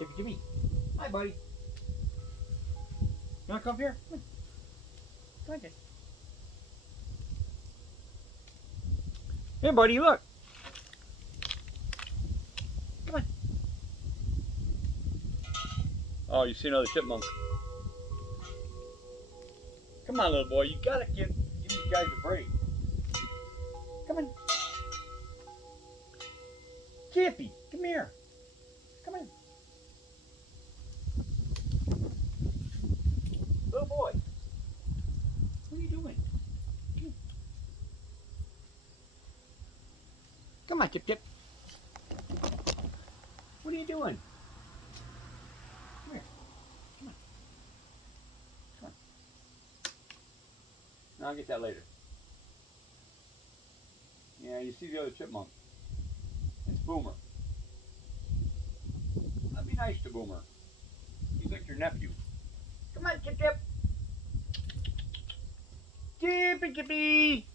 Chippy Jimmy. Hi, buddy. You want to come up here? Come on. Come on, Jay. Here, buddy, look. Come on. Oh, you see another chipmunk. Come on, little boy. You gotta give these guys a break. Come on. Chippy, come here. Come on. Little boy. What are you doing? Come on, Chip Chip. What are you doing? Come here. Come on. Come on. No, I'll get that later. Yeah, you see the other chipmunk. It's Boomer. I'll be nice to Boomer. He's like your nephew. Come on, Chip Chip. Chippy Chippy.